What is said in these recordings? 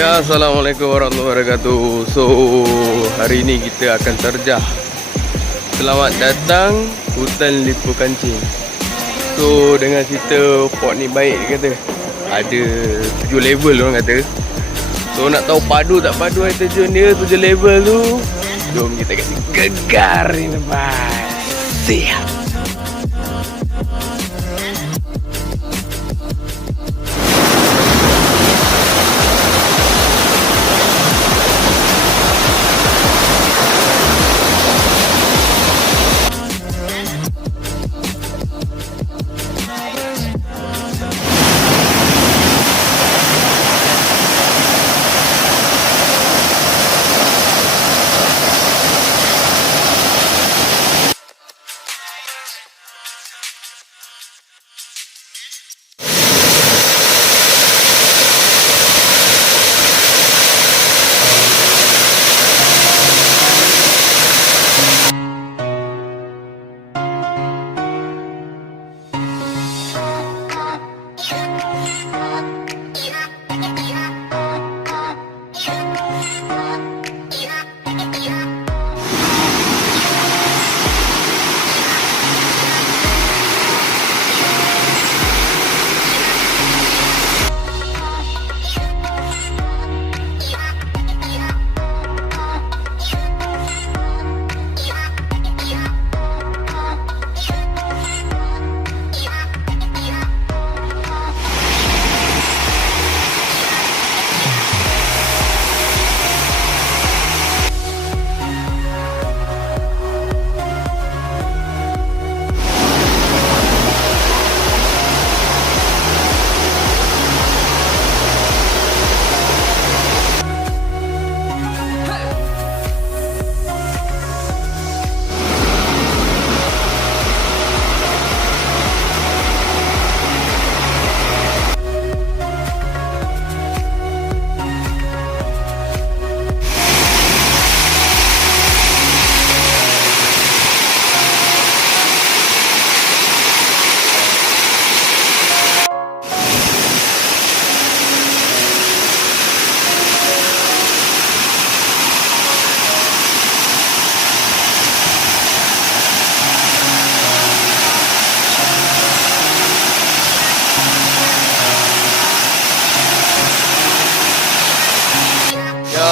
Ya, Assalamualaikum warahmatullahi wabarakatuh. So, hari ini kita akan terjah. Selamat datang Hutan Rimba Kanching. So, dengan cerita fort ni baik kata. Ada 7 level orang kata. So, nak tahu padu tak padu air terjun dia 7 level tu, jom kita kasi gegar ni tempat. Siap.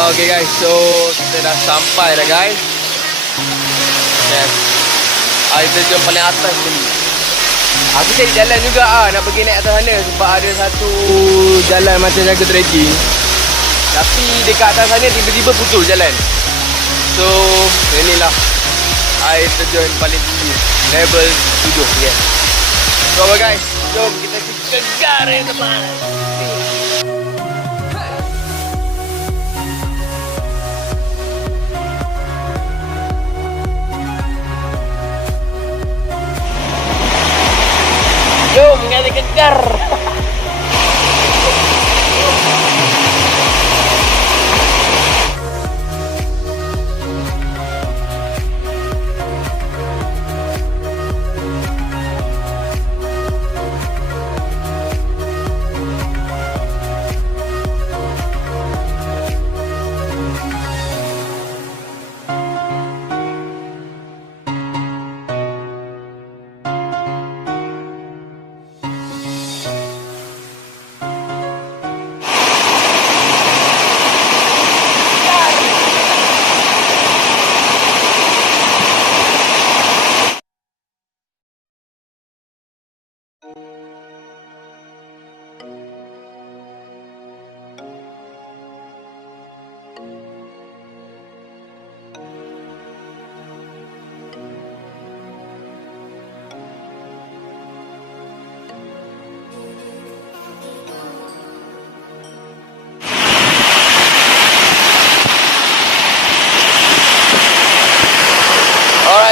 Okay guys, so kita dah sampai dah guys. Yes, air terjun paling atas ni. Aku cari jalan juga nak pergi naik atas sana. Sebab ada satu jalan macam jaga trekking, tapi dekat atas sana tiba-tiba putus jalan. So inilah air terjun paling tinggi, level 7 yes. So apa guys, jom kita gegar teman. Jom kita gegar.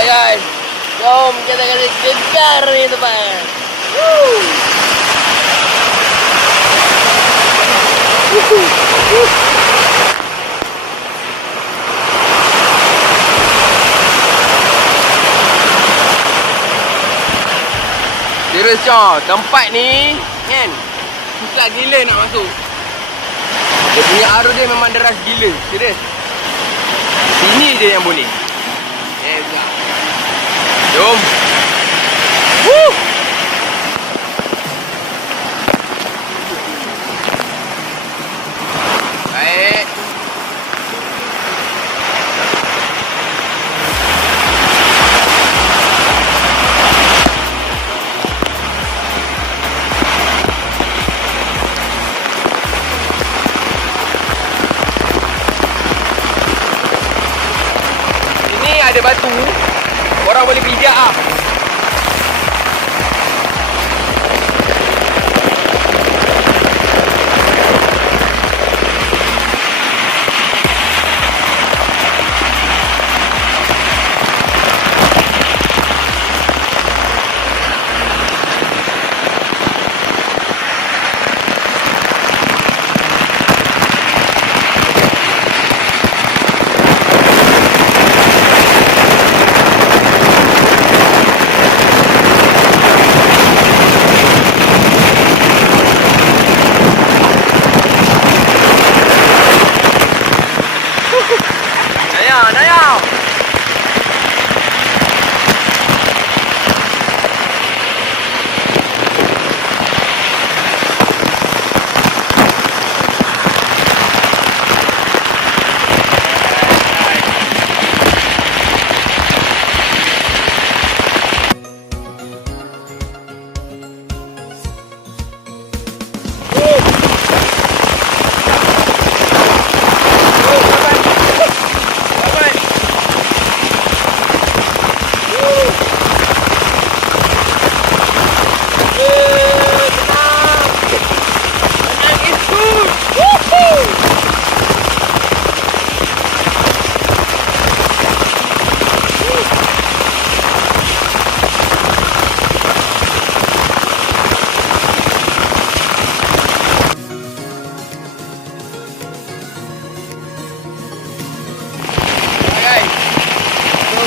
Guys, jom kita kasi gegar ni teman. Serius tempat ni kan susah gila nak masuk. Dia punya arus dia memang deras gila. Serius. Sini je yang boleh. Jom. Woo! Baik. Ini ada batu. Orang boleh pijak ah.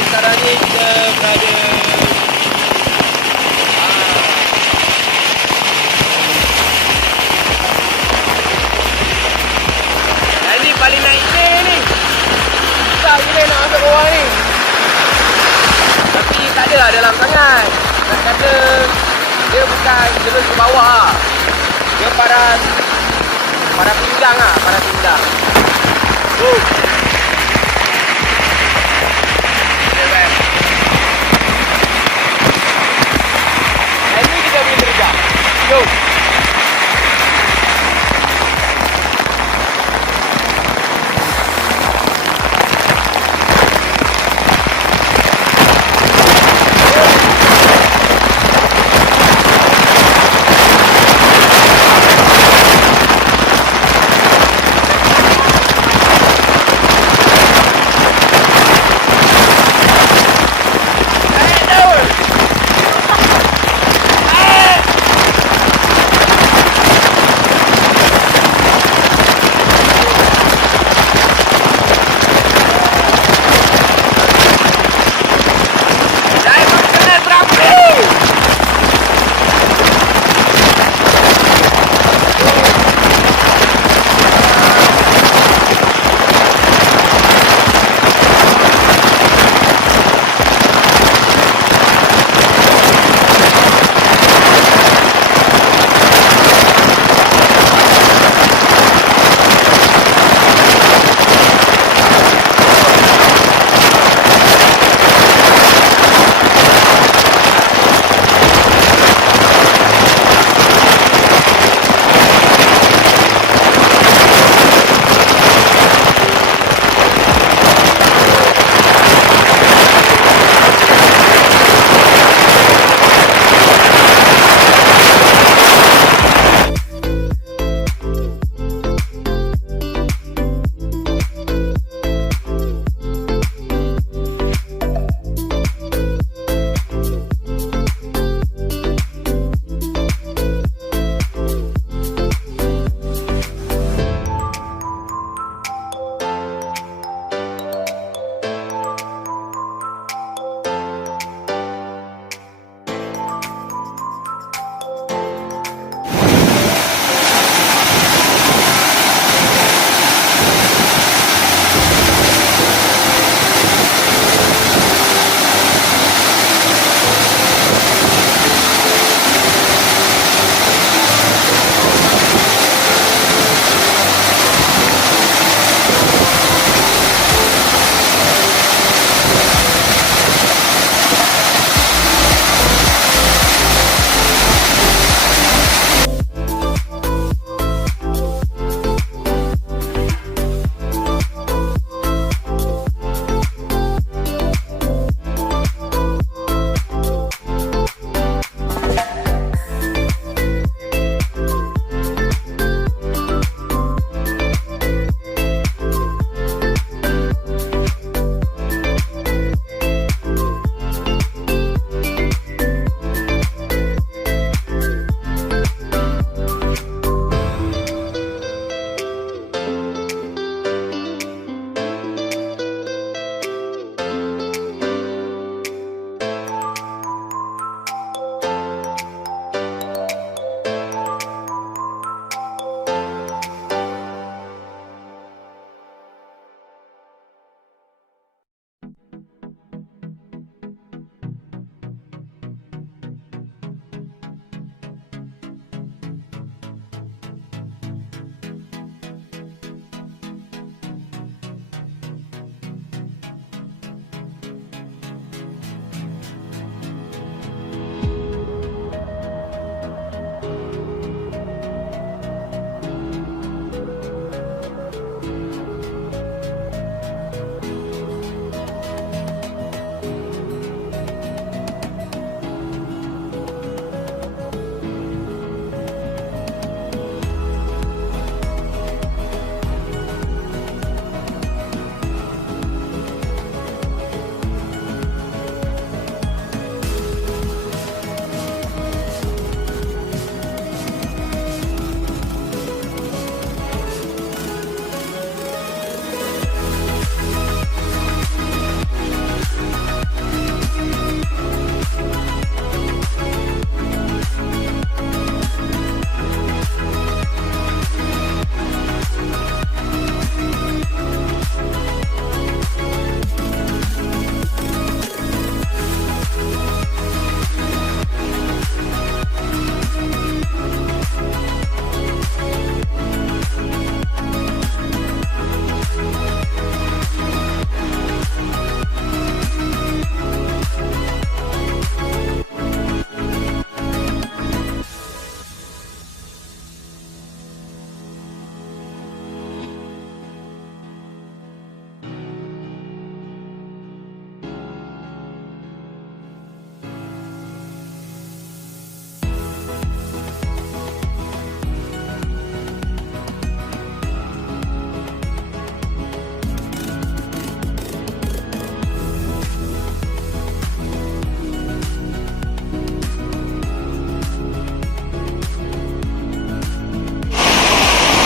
Sekarang ni kita berada ni paling naik ni. Susah gila nak masuk bawah ni. Tapi tak adalah dalam sangat. Nak kata dia bukan terus ke bawah lah. Dia paras pinggang lah. Paras pinggang. Jom.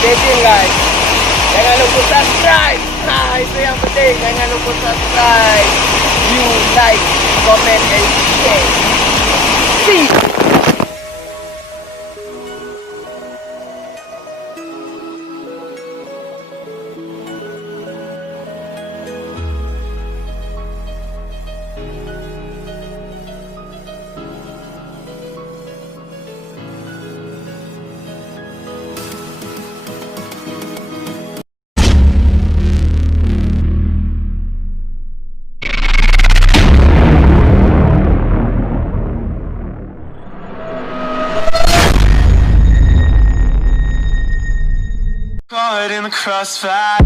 stay tuned guys. Jangan lupa subscribe. Itu yang penting. Jangan lupa subscribe. You like, comment and share. See. Caught in the crossfire.